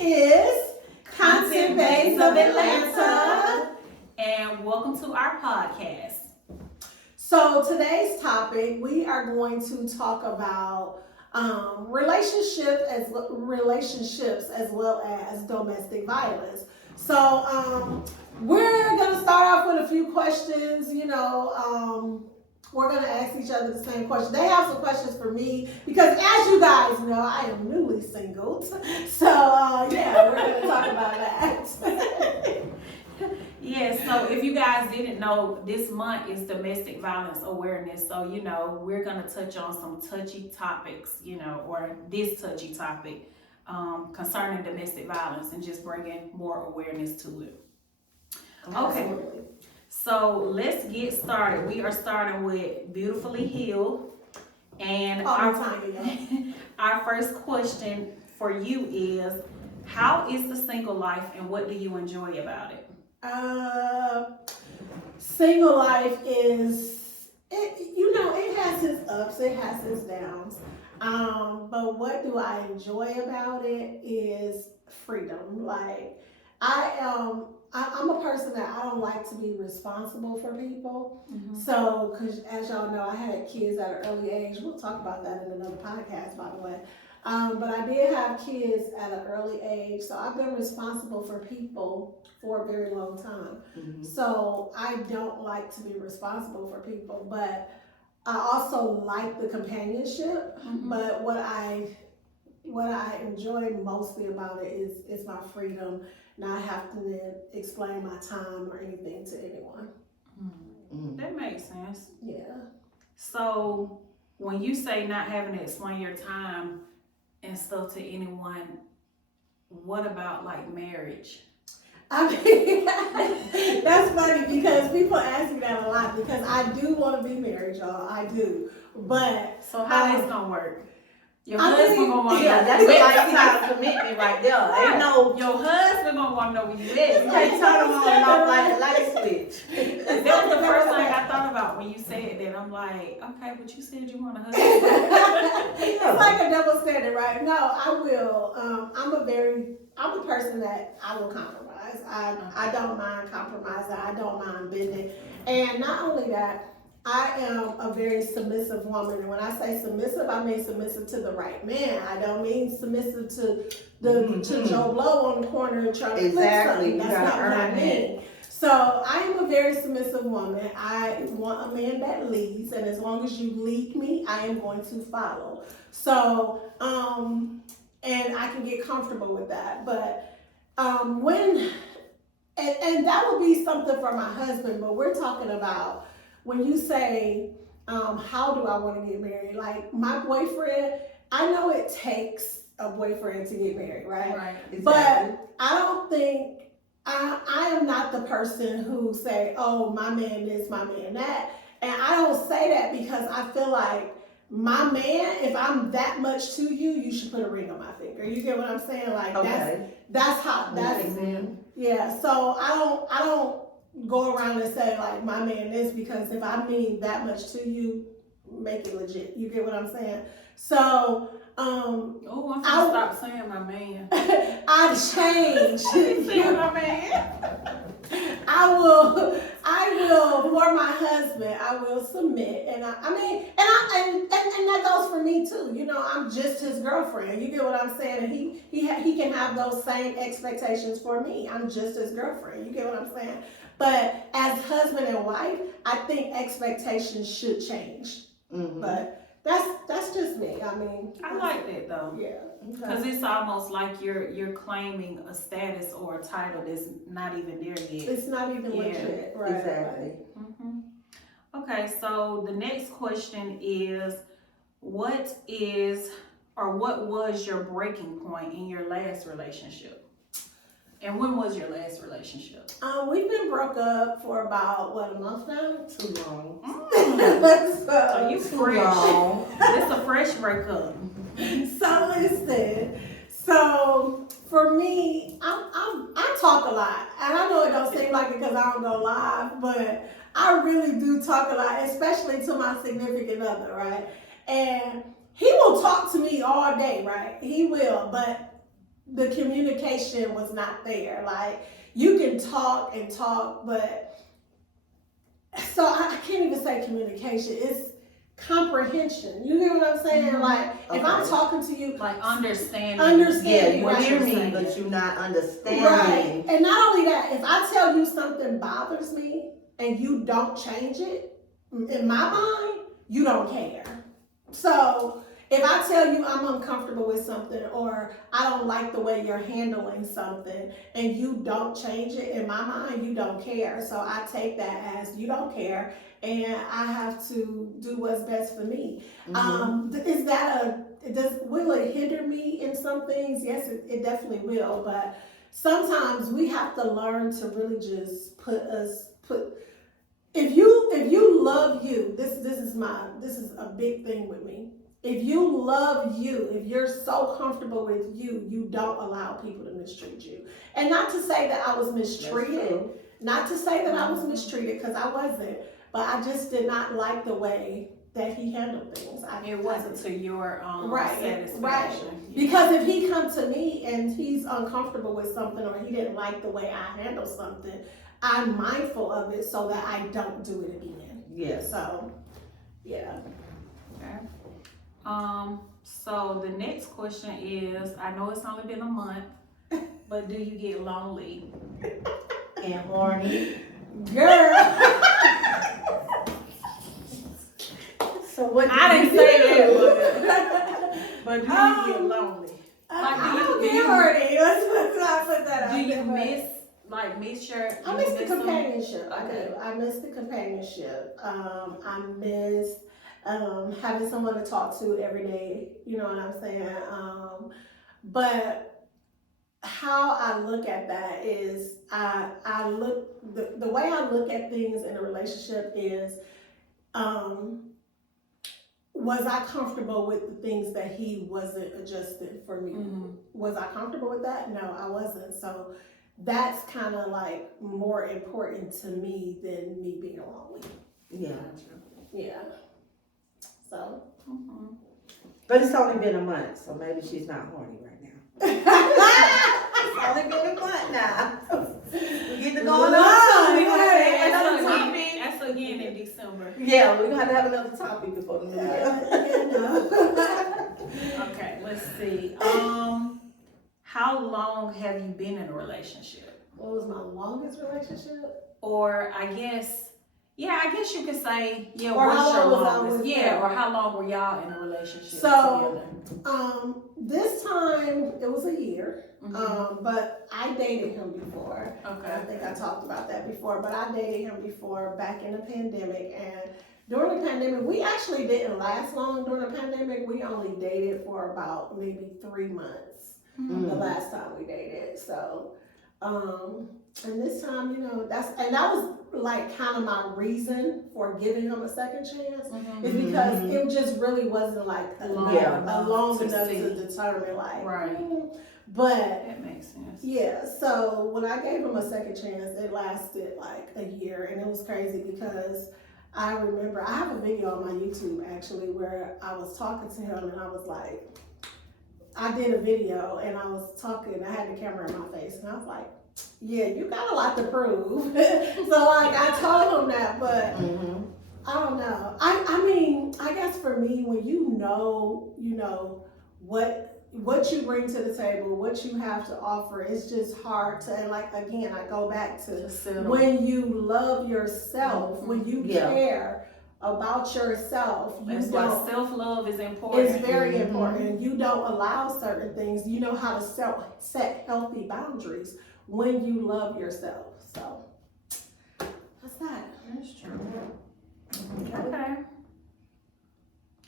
It is Content Base of Atlanta. And welcome to our podcast. So today's topic, we are going to talk about relationships as well as domestic violence. So we're going to start off with a few questions. We're going to ask each other the same question. They have some questions for me because, as you guys know, I am newly single. So we're going to talk about that. Yes, so if you guys didn't know, this month is domestic violence awareness. So, we're going to touch on some touchy topics, or this touchy topic concerning domestic violence and just bringing more awareness to it. Okay, so let's get started. We are starting with Beautifully Healed. And our first question for you is, how is the single life and what do you enjoy about it? Single life is, it has its ups, it has its downs. But what do I enjoy about it is freedom. Like, I'm a person that I don't like to be responsible for people. Mm-hmm. So, because as y'all know, I had kids at an early age. We'll talk about that in another podcast, by the way. But I did have kids at an early age, so I've been responsible for people for a very long time. Mm-hmm. So I don't like to be responsible for people, but I also like the companionship. Mm-hmm. But what I enjoy mostly about it is my freedom, not having to explain my time or anything to anyone. Mm-hmm. That makes sense. Yeah. So when you say not having to explain your time and stuff to anyone, what about like marriage? I mean, that's funny because people ask me that a lot because I do want to be married, y'all. I do. But so how is gonna work? Your husband gonna want to know. That's a lifetime commitment right there. Ain't no your husband gonna want to know where you at. You can't turn them on and off like a light switch. That was the first thing I thought about when you said that. I'm like, okay, but you said you want a husband. It's like a double standard, right? No, I will. I'm a person that I will compromise. I don't mind compromising. I don't mind bending. And not only that, I am a very submissive woman, and when I say submissive, I mean submissive to the right man. I don't mean submissive to to Joe Blow on the corner trying to flip something. That's not what I mean. So I am a very submissive woman. I want a man that leads, and as long as you lead me, I am going to follow. So and I can get comfortable with that. But and that would be something for my husband. But we're talking about. When you say, how do I want to get married? Like my boyfriend, I know it takes a boyfriend to get married, right? Right. Exactly. But I don't think, I am not the person who say, oh, my man this, my man that. And I don't say that because I feel like my man, if I'm that much to you, you should put a ring on my finger. You get what I'm saying? Like that's how, yeah. So I don't go around and say like my man this because if I mean that much to you, make it legit. You get what I'm saying? So I'm gonna stop saying my man. I changed. Saying my man. I will for my husband, I will submit, and and that goes for me too. I'm just his girlfriend. You get what I'm saying? And he can have those same expectations for me. I'm just his girlfriend. You get what I'm saying? But as husband and wife, I think expectations should change. Mm-hmm. But that's just me. I mean, I like that though. Yeah, because it's almost like you're claiming a status or a title that's not even there yet. It's not even legit, right? Exactly. Mm-hmm. Okay, so the next question is, what was your breaking point in your last relationship? And when was your last relationship? We've been broke up for about, a month now? Too long. So you fresh. It's a fresh breakup. So listen. So for me, I talk a lot. And I know it don't seem like it because I don't go live, but I really do talk a lot, especially to my significant other, right? And he will talk to me all day, right? He will, but the communication was not there. Like, you can talk and talk, but so I can't even say communication. It's comprehension. You get what I'm saying? Mhm. Like, if I'm Okay. talking to you, Like understanding. Yeah, understanding you what hear you're me, saying. but you're not understanding. Right. And not only that, if I tell you something bothers me and you don't change it, in my mind, you don't care. So if I tell you I'm uncomfortable with something, or I don't like the way you're handling something, and you don't change it, in my mind, you don't care. So I take that as you don't care, and I have to do what's best for me. Is that will it hinder me in some things? Yes, it definitely will. But sometimes we have to learn to really just put. If you love you, this is a big thing with me. If you love you, if you're so comfortable with you, you don't allow people to mistreat you. And not to say that I was mistreated, not to say that I was mistreated, because I wasn't, but I just did not like the way that he handled things. It wasn't to your Right, satisfaction. right. Yeah. Because if he come to me and he's uncomfortable with something, or he didn't like the way I handle something, I'm mindful of it so that I don't do it again. Yes. So, yeah. Okay. So the next question is, I know it's only been a month, but do you get lonely? And horny. Girl. So what? I didn't say that, but do you get lonely? I don't get horny. Let's not put that out Do you there, but miss your? I miss the them? companionship. I Okay. do. I miss the companionship. I miss having someone to talk to every day. You know what I'm saying? But how I look at that is I look the way I look at things in a relationship is was I comfortable with the things that he wasn't adjusted for me? Mhm. Was I comfortable with that? No, I wasn't. So that's kind of like more important to me than me being lonely. Yeah. Yeah. So. Mhm. But it's only been a month, so maybe she's not horny right now. It's only been a month now. We're getting going on. That's again in December. Yeah, we're gonna have to have another topic before the new year. Okay, let's see. How long have you been in a relationship? What was my longest relationship? Or I guess you could say, yeah, Or what's how your long was I longest? with Yeah, him? or how long were y'all in a relationship So, together? this time it was a year. Mhm. But I dated him before. Okay. I think I talked about that before, but I dated him before back in the pandemic, and during the pandemic, we actually didn't last long during the pandemic. We only dated for about maybe 3 months the last time we dated. So, and this time, you know, that was like kind of my reason for giving him a second chance, is because it just really wasn't like long enough to determine like, Right. But That makes sense. yeah, so when I gave him a second chance, it lasted like a year, and it was crazy because I remember I have a video on my YouTube actually where I was talking to him, and I was like, I did a video and I was talking, I had the camera in my face, and I was like, yeah, you got a lot to prove. So like I told him that, but I don't know. I mean, I guess for me, when you know what you bring to the table, what you have to offer, it's just hard to, and like again, I go back to when you love yourself, when you care about yourself, you That's don't. why self-love is important. It's very important. You don't allow certain things. You know how to set healthy boundaries when you love yourself. So that's that. That's true. Okay.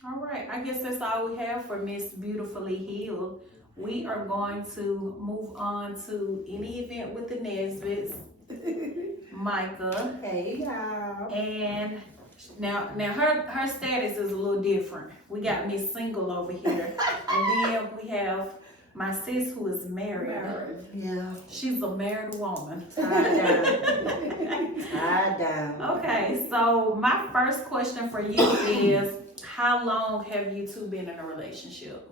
All right. I guess that's all we have for Miss Beautifully Healed. We are going to move on to Any Event with the Nesbitts. Micah. Hey. Yeah. And now her status is a little different. We got Miss Single over here. And then we have my sis who is married. Yeah. She's a married woman. Tied down. Tied down. Okay, so my first question for you is, how long have you two been in a relationship?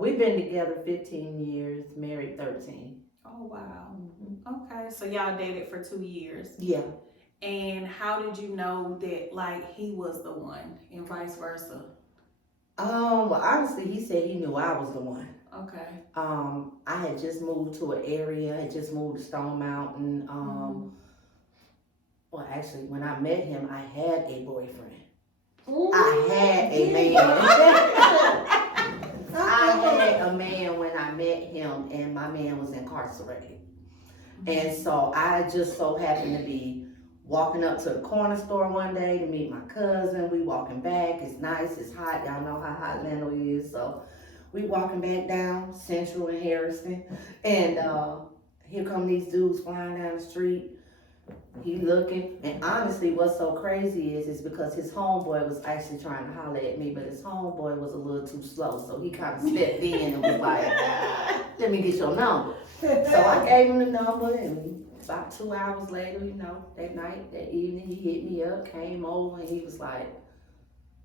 We've been together 15 years, married 13. Oh wow. Okay, so y'all dated for 2 years. Yeah. And how did you know that like he was the one and vice versa? Well, honestly, he said he knew I was the one. Okay. I had just moved to an area, I had just moved to Stone Mountain. Well, actually, when I met him, I had a boyfriend. I had a man. I had a man when I met him, and my man was incarcerated. And so I just so happened to be walking up to the corner store one day to meet my cousin. We walking back. It's nice. It's hot. Y'all know how hot Atlanta is. So we walking back down Central and Harrison, and here come these dudes flying down the street. He looking, and honestly, what's so crazy is because his homeboy was actually trying to holler at me, but his homeboy was a little too slow, so he kind of stepped in and was like, "Let me get your number." So I gave him the number, and about 2 hours later, that night, that evening, he hit me up, came over, and he was like,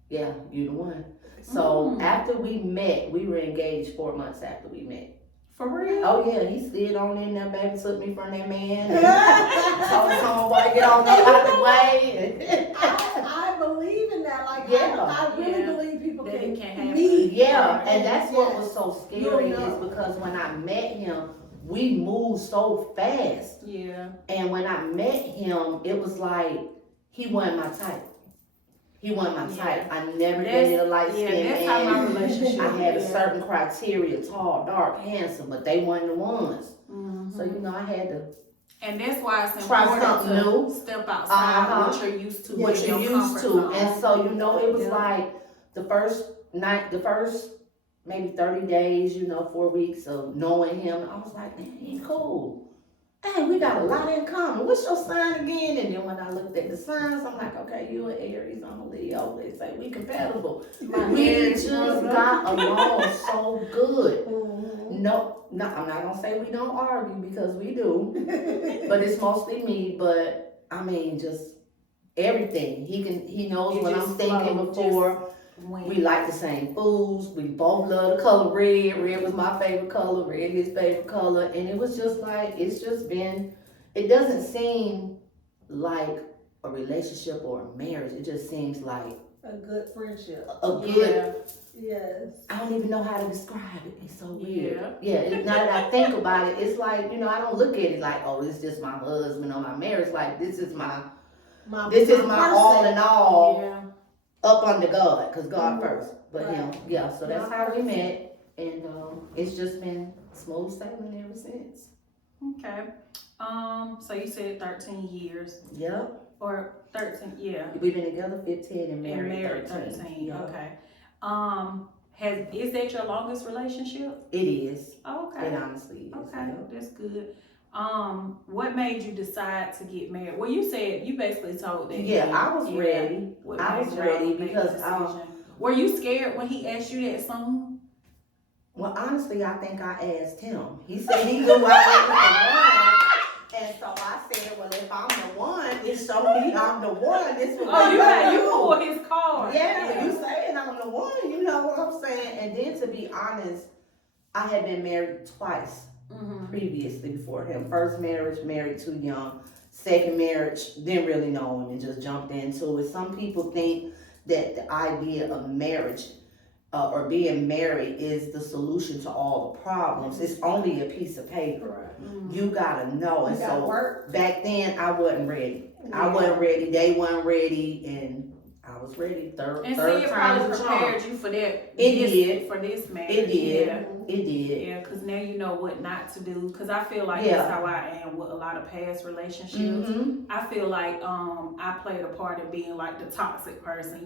"Yeah, you the one." So after we met, we were engaged 4 months after we met. For real? Oh yeah, he slid on in there, baby, took me from that man. And told his homeboy get on there out the way. I believe in that. Like, Yeah. I really believe people That it can happen. meet. Yeah, and that's what was so scary You'll know. is because when I met him, we moved so fast. Yeah. And when I met him, it was like he wasn't my type. He wasn't my type. I never dated a light skinned that's how my man. relationship. I had a certain criteria, tall, dark, handsome, but they weren't the ones. So I had to. And that's why it's Try important something to new. step outside what you're used to. What in you're your used comfort to. zone. And so, it was like the first maybe 30 days, 4 weeks of knowing him. I was like, man, he's cool. Hey, we got a lot in common. What's your sign again? And then when I looked at the signs, I'm like, okay, you an Aries, I'm a Leo. They say we compatible. We just got along so good. No, I'm not gonna say we don't argue because we do, but it's mostly me. But I mean, just everything. He knows It what I'm just thinking flowed, before. We like the same foods. We both love the color red. Red was my favorite color. Red his favorite color. And it was just like, it doesn't seem like a relationship or a marriage. It just seems like a good friendship. a good, Yes. I don't even know how to describe it. It's so weird. Yeah. Now that I think about it, it's like, I don't look at it like, oh, it's just my husband or my marriage. Like, this is my all in all. Yeah. Up under God, because God first, but him, so that's how we met, and it's just been smooth sailing ever since. Okay. So you said 13 years. Yep. Or 13, yeah. We've been together 15 and married 13. Yep. Okay. Is that your longest relationship? It is. Okay. It honestly is. Okay, Yep. that's good. What made you decide to get married? Well, you said you basically told that. Yeah, I was ready. What I was made y'all ready make the because decision? Were you scared when he asked you that soon? well, honestly, I think I asked him. He said he knew I was the one, and so I said, well, if I'm the one, it showed me I'm the one. This was You pulled his card. Yeah, you saying I'm the one, you know what I'm saying? And then to be honest, I had been married twice previously before him. First marriage, married too young. Second marriage, didn't really know him and just jumped into it. Some people think that the idea of marriage or being married is the solution to all the problems. It's only a piece of paper. You gotta know. And so back then I wasn't ready. I wasn't ready. They weren't ready, and I was ready. Third it time probably was charm. prepared you for that. It did. For this marriage. It did. Yeah. It did. Yeah, because now you know what not to do. Because I feel like that's how I am with a lot of past relationships. I feel like I played a part in being like the toxic person,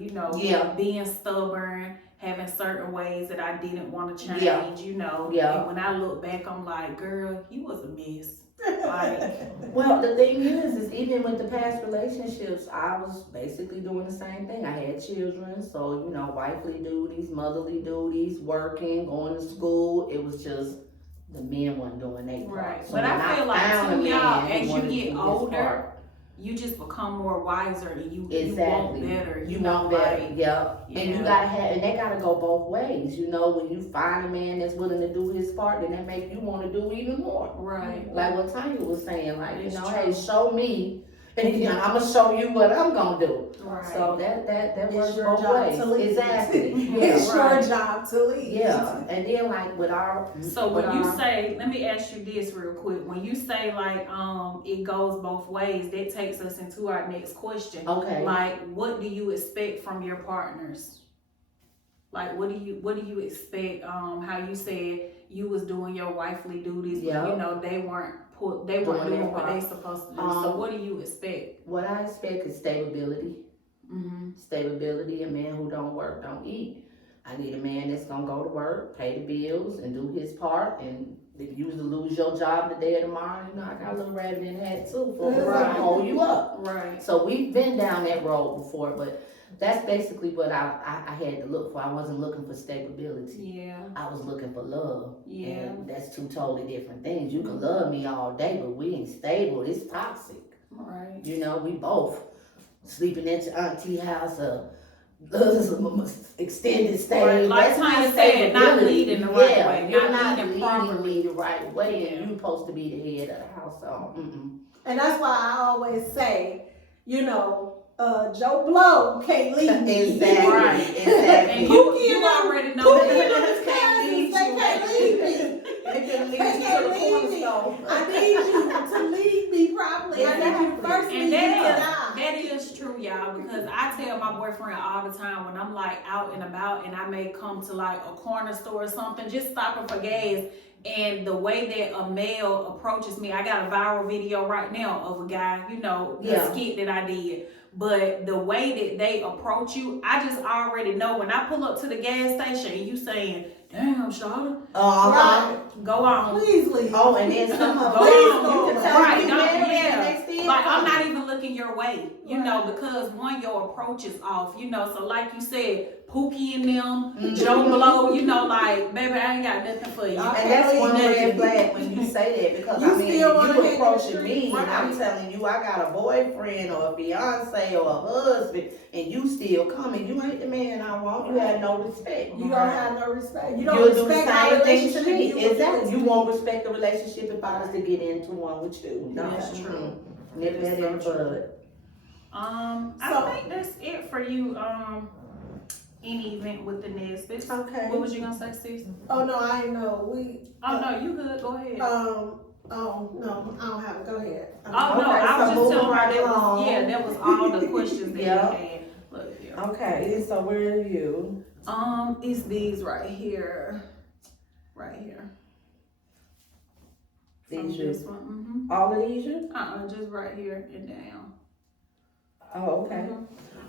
being stubborn, having certain ways that I didn't want to change, And when I look back, I'm like, girl, you was a mess. Well, the thing is even with the past relationships, I was basically doing the same thing. I had children, so wifely duties, motherly duties, working, going to school. It was just the men weren't doing their part. Right. So but I feel like too, y'all, as you get older, you just become more wiser and you Exactly. want better. You want better. Like, Yep. yeah. And you gotta have, and they gotta go both ways. You know, when you find a man that's willing to do his part, then that make you want to do even more. Right. Like what Tanya was saying, like, It's you know, true. hey, show me, and you know, I'm gonna show you what I'm gonna do. Right. So that works It's your both job ways. to lead. Exactly. It's Yeah. your job to lead. Yeah. And then like with our, So when you say, let me ask you this real quick. When you say like it goes both ways, that takes us into our next question. okay. Like, what do you expect from your partners? Like, what do you expect? How you said you was doing your wifely duties, but Yeah. you know they weren't Doing doing what their they supposed to do. So what do you expect? What I expect is stability. Mm-hmm. Stability. A man who don't work don't eat. I need a man that's gonna go to work, pay the bills, and do his part. And if you was to lose your job today or tomorrow, you know I got a little rabbit in the hat too for Right. to hold you up. Right. So we've been down that road before, but that's basically what I had to look for. I wasn't looking for stability. Yeah. I was looking for love. Yeah. And that's two totally different things. You can love me all day, but we ain't stable. It's toxic. Right. You know, we both sleeping at your auntie house, extended stay. Right. Like That's not Tanya said, not stability. leading the right Yeah, way. you're Not not leading leading properly. me the right way, Yeah. and you're supposed to be the head of the house. So, And that's why I always say, you know, Joe Blow can't lead me. Exactly. Right. Exactly. And Pookie you and already know Pookie that. and his cousins, they can't lead me. They can lead They you can't to the lead corner me. store. I need you to lead me properly. I need you to first lead And me to that God. is true, y'all, because I tell my boyfriend all the time when I'm like out and about and I may come to like a corner store or something, just stopping for gas. And the way that a male approaches me, I got a viral video right now of a guy, you know, the skit that I did. But the way that they approach you, I just already know when I pull up to the gas station and you saying, damn, Charlotte, Right. go on. Please leave. Oh, and then some of Go them, on. you can tell Right, me don't- married yeah. and they still Like, I'm come. not even looking your way, you know, because one, your approach is off, you know. So like you said, Pookie and them, Joe Blow, you know, like, baby, I ain't got nothing for you. And that's one red flag when you say that, because You I mean, still wanna you hang in the approaching street. me and I'm Right. telling you I got a boyfriend or a fiance or a husband, and you still coming. You ain't the man I want. You have no respect. You don't have no respect. You don't You'll do the respect our same thing to relationship. me. You will do Exactly. it You to won't me. respect the relationship if I was to get into one with you. No. That's true. Nip That is that in the so true. bud. I think that's it for you. Any event with the Nesbitt. Okay. What was you gonna say, sis? Oh no, I ain't know. Oh no, you good. Go ahead. Oh no, I don't have it. Go ahead. Oh no, Okay, I was so just telling moving her right that was along. that was all the questions that Yeah. we had. Look here. Okay, so where are you? It's these right here. Right here. From These you? this one. All of these you? Just right here and down. Oh, okay.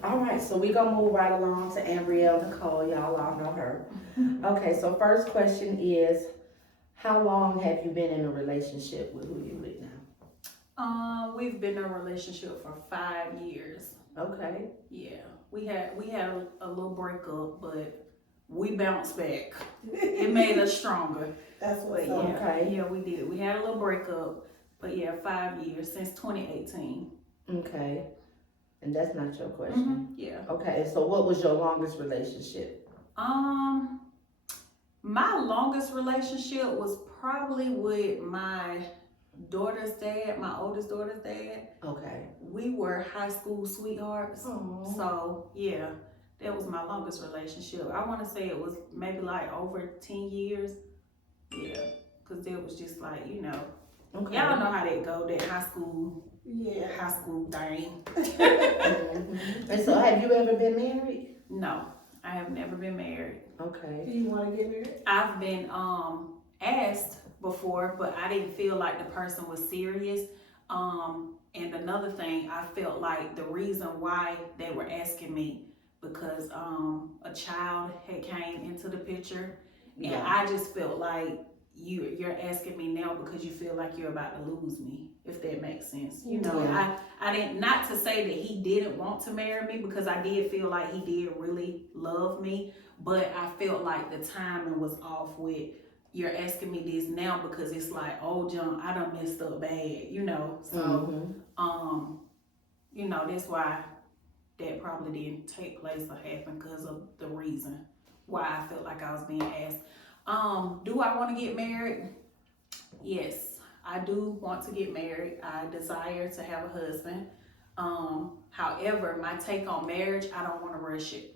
All right, so we gonna move right along to Ambriel Nicole. Y'all all know her. Okay, so first question is, how long have you been in a relationship with who you with now? We've been in a relationship for 5 years. Okay. Yeah, we had a little breakup, but we bounced back. It made us stronger. That's what. But yeah, Okay. yeah, we did. We had a little breakup, but yeah, 5 years since 2018. Okay. And that's not your question. Yeah. Okay, so what was your longest relationship? My longest relationship was probably with my daughter's dad, my oldest daughter's dad. Okay. We were high school sweethearts. Oh. So yeah, that was my longest relationship. I want to say it was maybe like over 10 years. Yeah, because it was just like, you know, Okay. y'all know how that go, that high school thing. And so have you ever been married? No, I have never been married. Okay. Do you want to get married? I've been asked before, but I didn't feel like the person was serious. And another thing, I felt like the reason why they were asking me because a child had came into the picture, and Yeah. I just felt like you're asking me now because you feel like you're about to lose me, if that makes sense. You know, Yeah. I didn't, not to say that he didn't want to marry me, because I did feel like he did really love me, but I felt like the timing was off with, you're asking me this now because it's like, oh John, I done messed up bad, you know. So you know, that's why that probably didn't take place or happen, because of the reason why I felt like I was being asked. Do I want to get married? Yes, I do want to get married. I desire to have a husband. However, my take on marriage, I don't want to rush it.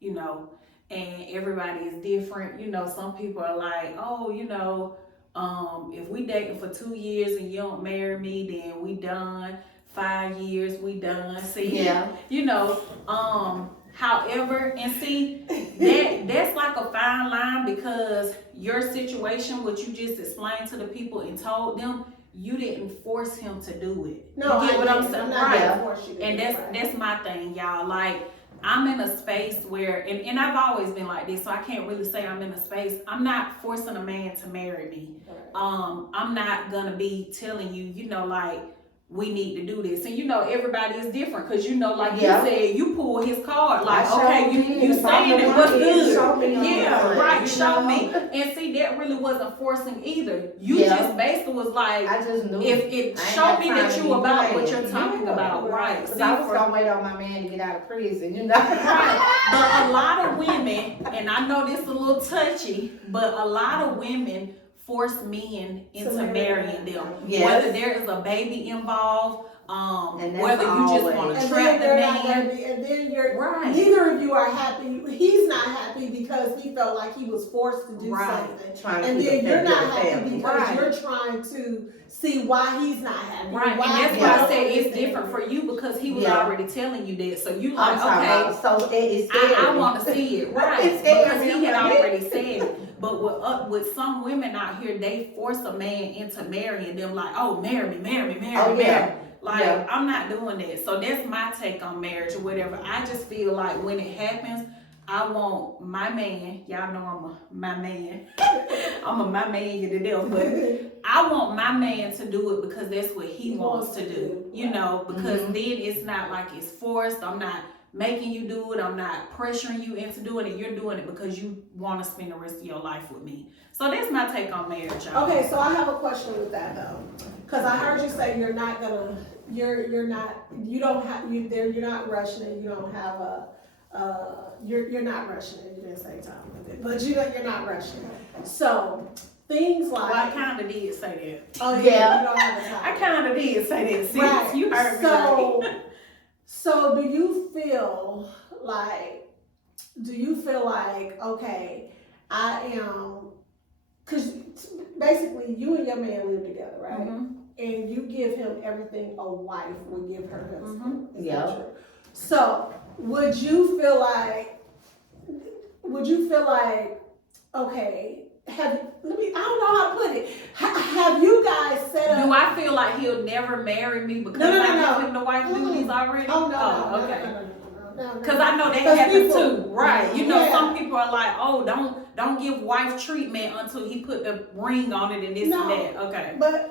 You know, and everybody is different. You know, some people are like, oh, you know, if we dating for 2 years and you don't marry me, then we done. 5 years, we done. See, Yeah. you know, however, and see, that's like a fine line, because your situation, what you just explained to the people and told them, you didn't force him to do it. No, you get I what I'm didn't. saying? I'm not gonna force you to And do it, right. that's my thing, y'all. Like, I'm in a space where, and I've always been like this, so I can't really say I'm in a space. I'm not forcing a man to marry me. Right. I'm not gonna be telling you, you know, like, we need to do this. And you know, everybody is different, because you know, like Yeah. you said, you pull his card, like, I okay, sure you did. saying If it I'm was the one, good. show me how Yeah, to do it, right, you show know? me. And see, that really wasn't forcing either. You Yeah. just basically was like, I just knew. if it I ain't show got me time that to you be about what playing. you're talking Yeah. about, right? Because See, I was for- gonna wait on my man to get out of prison, you know. Right. But a lot of women, and I know this is a little touchy, but a lot of women force men into marrying them. Yes. Whether there is a baby involved, And that's whether you just want always- to And trap then the they're not man. gonna be, and then you're Right. neither of you are happy. He's not happy because he felt like he was forced to do Right. something. Trying to And keep then a you're not family. happy because Right. you're trying to see why he's not happy. Right, and why that's he why I don't said it's understand. different for you, because he was Yeah. already telling you that. So you I'm like, talking okay, about, so it's scary. I want to see it, right? It's scary. Because he had already said it. But with some women out here, they force a man into marrying them, like, oh, marry me, marry me, marry Oh, me, yeah. marry me. Like, Yeah. I'm not doing that. So that's my take on marriage or whatever. I just feel like when it happens, I want my man. Y'all know I'm a my man. I'm a my man you to death, but I want my man to do it because that's what he wants to do. You know, because then it's not like it's forced. I'm not making you do it. I'm not pressuring you into doing it. You're doing it because you want to spend the rest of your life with me. So that's my take on marriage, y'all. Okay, so I have a question with that though, because I heard you say you're not gonna, you're not, you don't have, you're not rushing it. You don't have you're not rushing it. You didn't say time with it, but you're not rushing it. So things like, Well, I kind of did say that. oh Yeah. yeah, you don't have a time. I kind of did say that. See, Right. you heard me right. So do you feel like, okay, I am, because basically you and your man live together, right? Mhm. And you give him everything a wife would give her husband. Is that Yeah. true? So would you feel like, okay, I don't know how to put it. Have you guys set up? Do I feel like he'll never marry me because No. I give him the wife duties already? Oh, no, okay. No. Because I know that 'Cause happens people- too, right? You know, Yeah. some people are like, "Oh, don't give wife treatment until he put the ring on it and this No. and that." Okay, But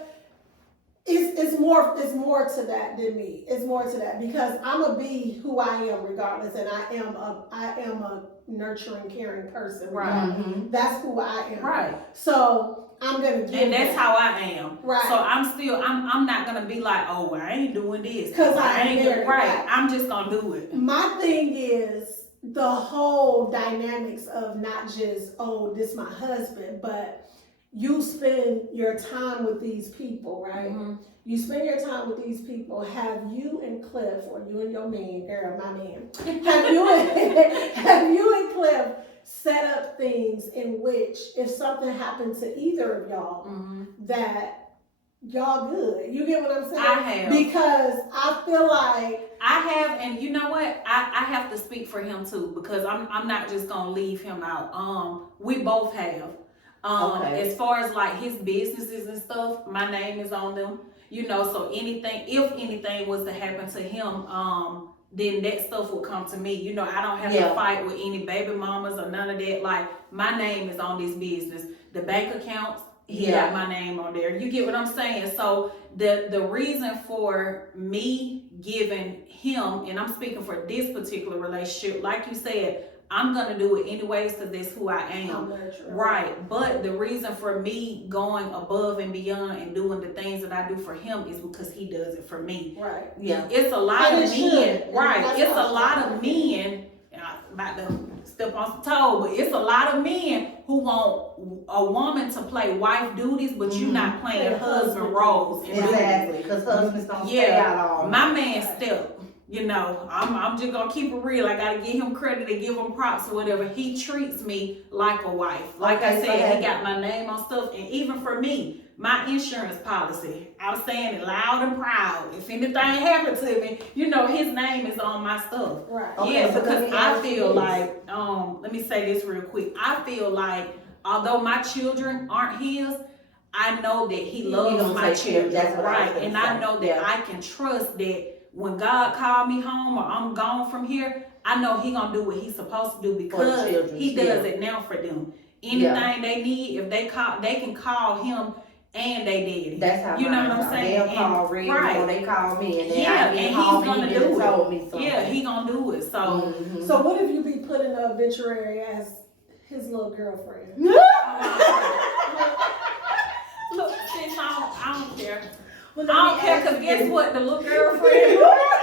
it's more to that than me. It's more to that because I'm gonna be who I am regardless, and I am a nurturing, caring person. Right. Mhm. That's who I am. right, So I'm gonna give. and that's that. how I am. Right. So I'm not gonna be like, "Oh, well, I ain't doing this 'Cause I ain't ain't doing married, right." right. I'm just gonna do it. My thing is the whole dynamics of not just, oh, this my husband, but you spend your time with these people, right? Mhm. You spend your time with these people. Have you and Cliff, or you and your man, or my man, have you and Cliff set up things in which if something happened to either of y'all, Mhm. that y'all good? You get what I'm saying? I have. Because I feel like I have, and you know what? I have to speak for him too because I'm not just gonna leave him out. We both have. Okay. As far as like his businesses and stuff, my name is on them. You know, so if anything was to happen to him, then that stuff would come to me. You know, I don't have to fight with any baby mamas or none of that. Like my name is on this business. The bank accounts, he got my name on there. You get what I'm saying? So the reason for me giving him, and I'm speaking for this particular relationship, like you said, I'm gonna do it anyways because that's who I am. Nurturing. Right. But the reason for me going above and beyond and doing the things that I do for him is because he does it for me. Right. Yeah. It's a lot And of it men. should. Right. And It's a that's lot awesome. of men. I'm about to step on some toe, but it's a lot of men who want a woman to play wife duties, but you not playing husband roles. Exactly, because husbands don't stay out all My night. man step. You know, I'm just gonna keep it real. I gotta give him credit and give him props or whatever. He treats me like a wife. Like I said, he got my name on stuff. And even for me, my insurance policy, I'm saying it loud and proud. If anything happened to me, you know, his name is on my stuff. Right. Okay, Yeah, so because let me I ask you feel this. like, let me say this real quick. I feel like, although my children aren't his, I know that he loves gonna my take care of- children, that's what I was right? gonna And say. I know that Yeah. I can trust that when God called me home or I'm gone from here, I know he gonna do what he's supposed to do because children, he does yeah. it now for them. Anything they need, if they call, they can call him and they did it. That's how you know mine what I'm are. saying? They'll call Red, right. or they call me, and then Yeah, I get and home he's gonna and he do just it. told me something. Yeah, he gonna do it. So, Mhm. So what if you be put in the obituary as his little girlfriend? look, sis, I don't care. Well, I don't care, because guess what? The little girlfriend,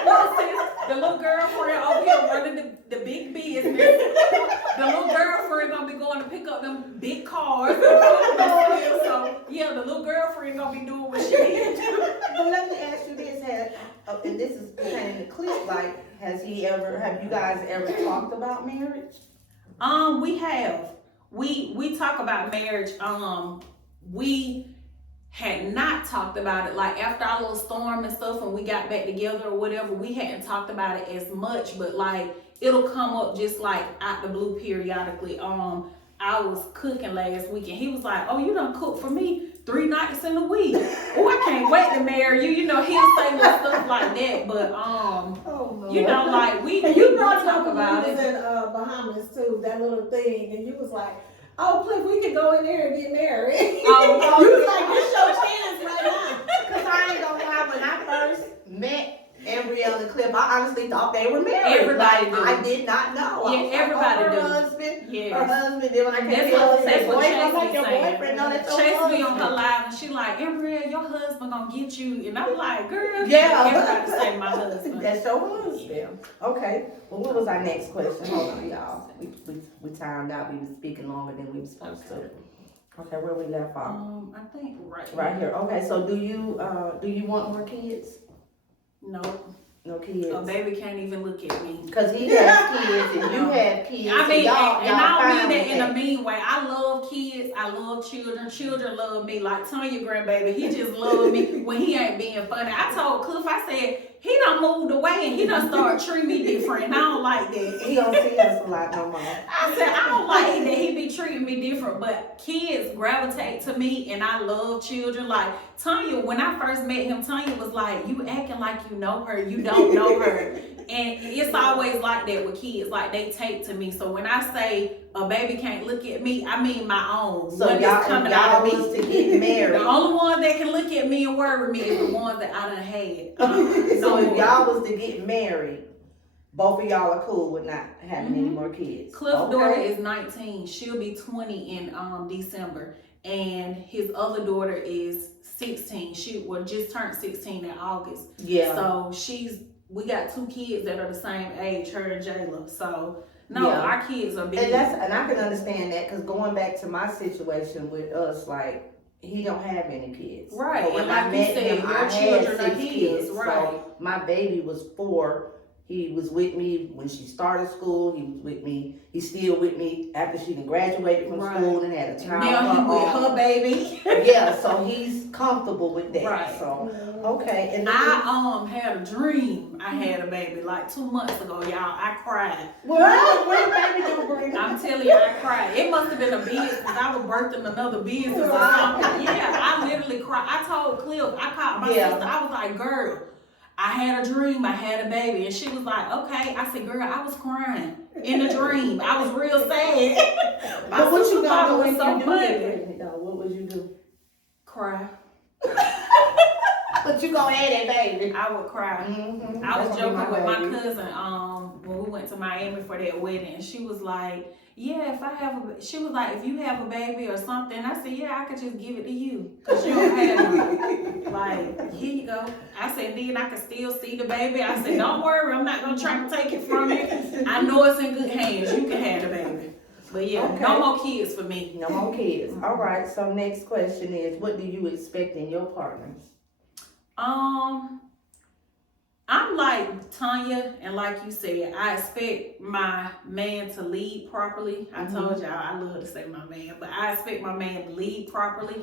no, sis, the little girlfriend over here running the big business. The little girlfriend gonna be going to pick up them big cars. So, yeah, the little girlfriend gonna be doing what she needs to do. But let me ask you this, and this is pertaining to Cliff, like, have you guys ever talked about marriage? We have. We talk about marriage. We had not talked about it, like after our little storm and stuff when we got back together or whatever, we hadn't talked about it as much, but like it'll come up just like out the blue periodically. I was cooking last week and he was like, oh, you done cook for me 3 nights in a week. Oh, I can't wait to marry you. You know, he'll say little stuff like that, but you know, like we And you brought talk up about when it. we was in Bahamas too, that little thing, and you was like, oh, Cliff, we can go in there and get married. Oh, you was like, this your chance right now. Because I ain't gonna lie, when I first met Ambriel and Cliff, I honestly thought they were married. Everybody like, do. I did not know. I Yeah, was everybody like, oh, do. her husband, Yes. her husband. Then when I came That's to what say, boyfriend, Chase I'm like, be your saying. boyfriend, no, that's your Chase husband. me on her live and she like, Ambriel, your husband gonna get you. And I'm like, girl, Yeah. everybody say my husband. That's your husband. Okay. Well, what was our next question? Hold on, y'all. We timed out. We were speaking longer than we were supposed to. Okay, where we left off? I think Right here. Okay, so do you want more kids? No, No kids. a baby can't even look at me. Cause he has kids and you have kids. I mean, y'all, and I don't fine mean that with in a mean way. I love kids. I love children. Children love me. Like Tanya grandbaby, he just loved me when he ain't being funny. I told Cliff, I said, he done moved away and he done started treating me different. And I don't like that. He don't see us a lot no more. I said, I don't like that he be treating me different, but kids gravitate to me and I love children. Like Tanya, when I first met him, Tanya was like, you acting like you know her, you don't know her. And it's always like that with kids, like they take to me. So when I say a baby can't look at me, I mean my own. So what y'all, is coming y'all out of was me. to get married. The only ones that can look at me and worry me is the ones that I done had. So if y'all was to get married, both of y'all are cool with not having any more kids. Cliff's Okay. daughter is 19. She'll be 20 in December. And his other daughter is 16. She just turned 16 in August. Yeah. So we got 2 kids that are the same age, her and Jayla. So no, Yeah. our kids are big. And I can understand that because going back to my situation with us, like he don't have any kids. Right. But when And I like you met said, him, your I had children are 6 his, kids. right. So my baby was 4. He was with me when she started school. He was with me. He's still with me after she graduated from Right. school and had a child. Now he of with own. her baby. Yeah, so he's comfortable with that. Right. So okay. And then, I had a dream I had a baby like 2 months ago, y'all. I cried. what the baby do, Bree? I'm telling you, I cried. It must have been a business. I was birthing another business or something. Yeah, I literally cried. I told Cliff, I called my sister. I was like, girl, I had a dream. I had a baby. And she was like, okay. I said, girl, I was crying in a dream. I was real sad. But what you thought gonna do it when was so you do funny. get pregnant, though? What would you do? Cry. But you gonna gonna have that baby. I would cry. Mm-hmm. I was That's gonna be joking with my baby. cousin when we went to Miami for that wedding, and she was like, "Yeah, if I have she was like, if you have a baby or something," I said, "Yeah, I could just give it to you, cause you don't have it. Like, here you go." I said, "Then I can still see the baby." I said, "Don't worry, I'm not gonna try to take it from you. I know it's in good hands. You can have the baby." But yeah, Okay. no more kids for me. No more kids. All right. So next question is, what do you expect in your partners? I'm like Tanya, and like you said, I expect my man to lead properly. I told y'all I love to say my man, but I expect my man to lead properly.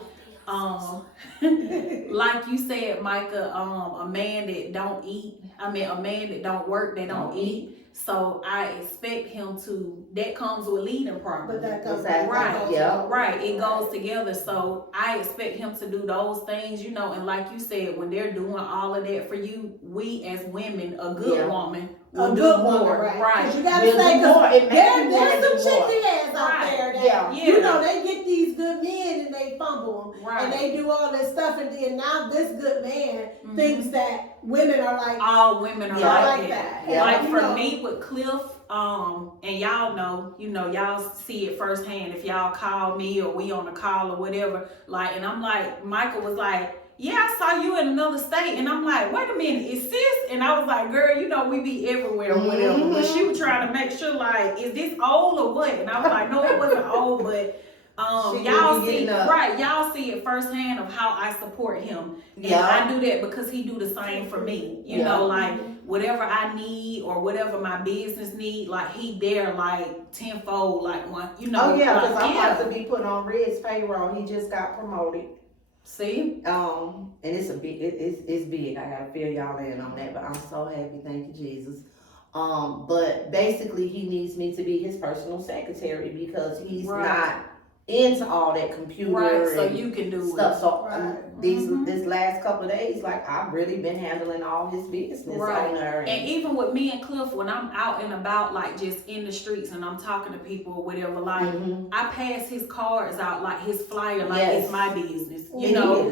Like you said, Micah, a man that don't eat. I mean, a man that don't work, that don't eat. So I expect him to. That comes with leading properly. But that goes Exactly. Yeah. Right, it goes together. So I expect him to do those things, you know, and like you said, when they're doing all of that for you, we as women, a good woman, will do more. Right. 'Cause you gotta We'll say, do more. cause It makes you there's wanna some do more. chicken ass out there that, Yeah. you know, they get these good men and they fumble them. Right. And they do all this stuff, and then now this good man thinks that women are like, all women are like that. Yeah. Like you for know. me with Cliff, and y'all know, you know, y'all see it firsthand if y'all call me or we on a call or whatever. Like, and I'm like, Michael was like, "Yeah, I saw you in another state," and I'm like, "Wait a minute, is sis?" And I was like, "Girl, you know we be everywhere or whatever." But she was trying to make sure, like, is this old or what? And I was like, "No, it wasn't old, but." Y'all see, right? Y'all see it firsthand of how I support him, and I do that because he do the same for me. You know, like whatever I need or whatever my business need, like he there like tenfold, like one. You know, because I'm about to be put on Red's payroll. He just got promoted. See, and it's a big, it's big. I gotta fill y'all in on that, but I'm so happy. Thank you, Jesus. But basically, he needs me to be his personal secretary because he's not into all that computer so and you can do stuff. it. So this last couple of days, like I've really been handling all his business on there. And even with me and Cliff, when I'm out and about, like just in the streets and I'm talking to people or whatever, like I pass his cards out, like his flyer, like it's my business. You know,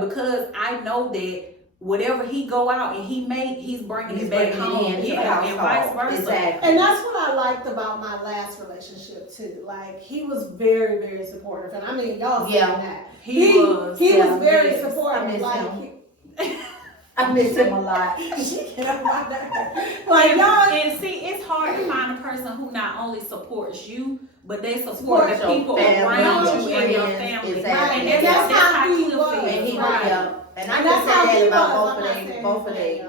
because I know that whatever he go out and he's bringing it back home, and vice versa. Exactly. And that's what I liked about my last relationship too. Like he was very, very supportive, and I mean y'all seen that. He was very supportive. I miss like him. I miss him a lot. Like y'all, and see, it's hard to find a person who not only supports you, but they support the people around you and your family. Exactly. And that's how he feels. And I can say that about both of them.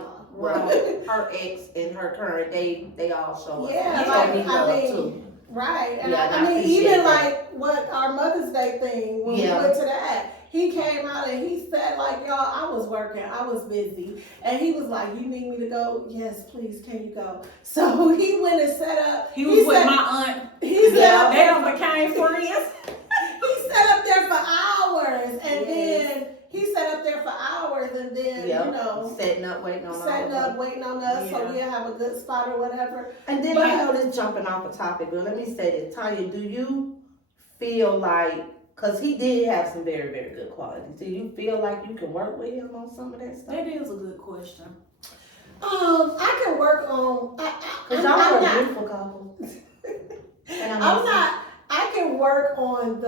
Her ex and her current, they all show us. Yeah, I mean, too. Right. And I mean, even like what our Mother's Day thing, when we went to that, he came out and he said, like, y'all, I was working, I was busy. And he was like, "You need me to go?" "Yes, please, can you go?" So he went and set up. He was with my aunt. He said, they don't became friends. He sat up there for hours, and then he sat up there for hours, and then you know, setting up, waiting on us, so we'll have a good spot or whatever. And then I know this jumping off a topic, but let me say this, Tanya, do you feel like, because he did have some very, very good qualities, do you feel like you can work with him on some of that stuff? That is a good question. I can work on. Because y'all are a beautiful couple. I can work on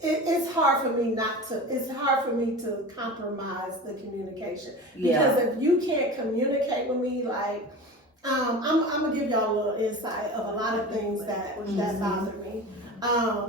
it's hard for me it's hard for me to compromise the communication. Because if you can't communicate with me, like, I'm gonna give y'all a little insight of a lot of things that bother me.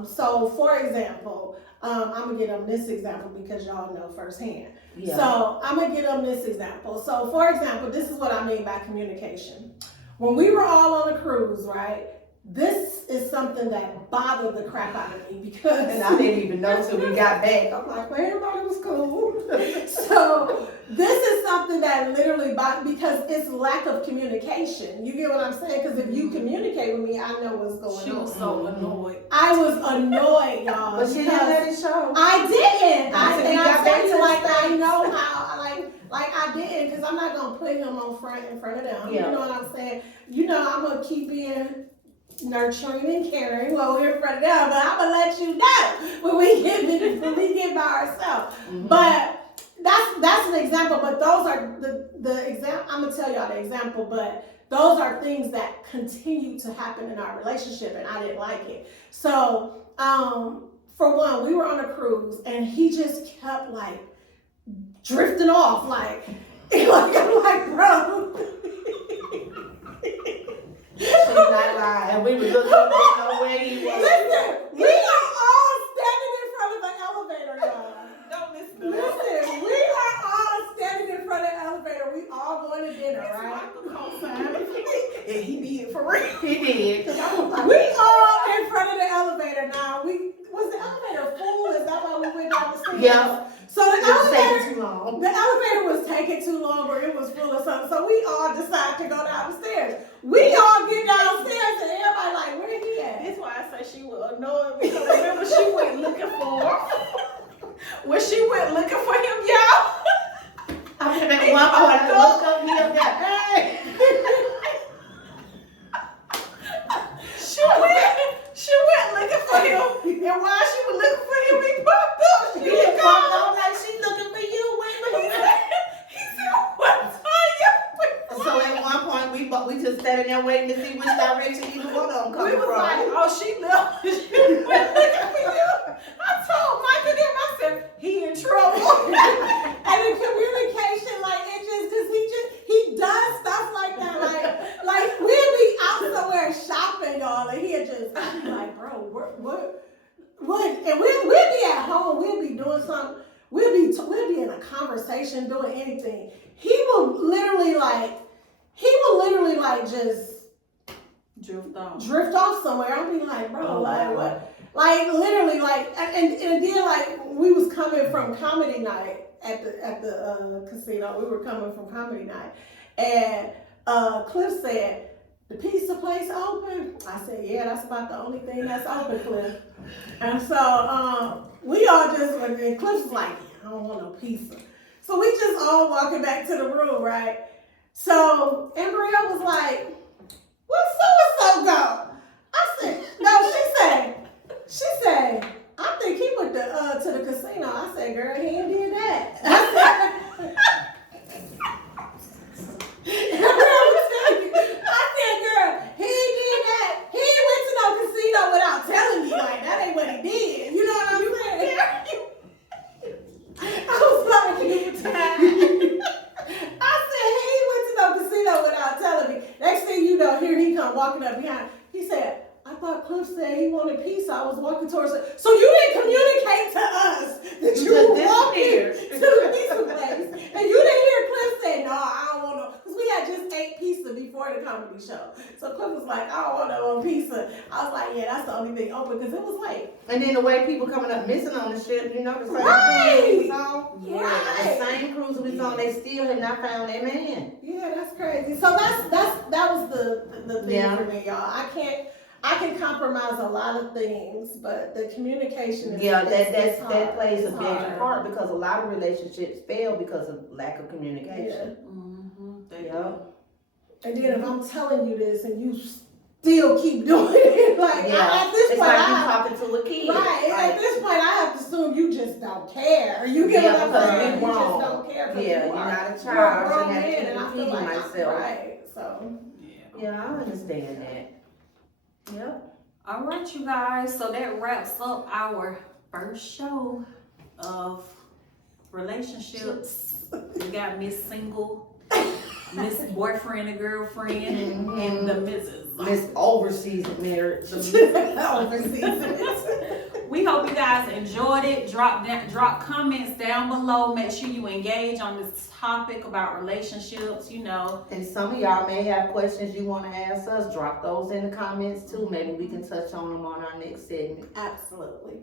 So for example, I'm gonna get on this example because y'all know firsthand. So I'm gonna get on this example. So for example, this is what I mean by communication. When we were all on a cruise, right? This is something that bothered the crap out of me because... And I didn't even know till we got back. I'm like, well, everybody was cool. So this is something that literally bothered because it's lack of communication. You get what I'm saying? Because if you communicate with me, I know what's going on. She was so annoyed. I was annoyed, y'all. But she didn't let it show. I didn't. I tell you, like, I know how, like I didn't, because I'm not going to put him on in front of them. You know what I'm saying? You know, I'm going to keep being nurturing and caring while we're in front of them, but I'm gonna let you know when we get by ourselves. But that's an example, but those are the example. I'm gonna tell y'all the example, but those are things that continue to happen in our relationship, and I didn't like it. So, for one, we were on a cruise, and he just kept like drifting off, like I'm like, bro. She's not lying. And we were looking, didn't know where he was. Listen, we are all standing in front of the elevator, y'all. Don't listen to Listen, we are all standing in front of the elevator. We all going to dinner, right? And he did for real. He did. We all in front of the elevator now. Was the elevator full? Is that why we went down the stairs? Yeah. So the It was elevator, taking too long. the elevator was taking too long, or it was full of something. So we all decided to go down the stairs. We all get downstairs, and everybody like, where he at? That's why I say she was annoyed because remember she went looking for him. When she went looking for him, y'all. I remember at one point I looked up here and got, hey. She went looking for him, and while she was looking for him, he popped up. She He was popped gone. up like she looking for you. He said, "What time?" So at one point we just standing there waiting to see which direction either one of them We coming was from. like, "Oh, she left. She went looking for you." I told Mike and him, I said, "He in trouble." And the communication, like it just, cause he does stuff like that, like we'll be out somewhere shopping, y'all, and he'll just, I'll be like, bro, what? And we'll be at home, we'll be doing something, we'll be in a conversation, doing anything. He will literally just drift off somewhere. I'll be like, bro, Oh, like wow. what? Like literally, like, and then like we was coming from comedy night at the casino. We were coming from comedy night, and Cliff said, "The pizza place open?" I said, "Yeah, that's about the only thing that's open, Cliff." And so we all just went, and Cliff was like, "Yeah, I don't want no pizza." So we just all walking back to the room, right? So Ambriel was like, "Where's so-and-so go?" I said, "No," she said, "I think he went to the casino." I said, "Girl, he ain't did that." I said, "Girl, he ain't did that. He ain't went to no casino without telling me. Like, that ain't what he did. You know what I'm saying?" I was like, I said, "He ain't went to no casino without telling me." Next thing you know, here he come walking up behind. He said, "I thought Cliff said he wanted pizza. I was walking towards it." So you didn't communicate to us that you were walking to the pizza place. And you didn't hear Cliff say, "No, I don't want no," because we had just ate pizza before the comedy show. So Cliff was like, "I don't want no pizza." I was like, "Yeah, that's the only thing open," because it was late. And then the way people coming up missing on the ship, you know, the same Right. cruise we was on. Yeah. The same cruise we was on, they still had not found their man. Yeah, that's crazy. So that was the thing Yeah. for me, y'all. I can compromise a lot of things, but the communication is Yeah, is that hard. plays a It's major hard. part because a lot of relationships fail because of lack of communication. Yeah. And then if I'm telling you this and you still keep doing it, like Yeah. at this It's point, like I you have, talking to a kid. right? Like, At this point, I have to assume you just don't care. You get Yeah, what I'm because saying? we You just grown. don't care. 'Cause Yeah, you you're are. not a You're a child. I grown shouldn't have man, to and I keep feel feeding like myself. right. So Yeah, I understand that. Yep. All right, you guys. So that wraps up our first show of relationships. We got Miss Single, Miss Boyfriend and Girlfriend, and the Mrs. Miss Overseas Marriage. We hope you guys enjoyed it. Drop comments down below. Make sure you engage on this topic about relationships, you know. And some of y'all may have questions you want to ask us. Drop those in the comments too. Maybe we can touch on them on our next segment. absolutely.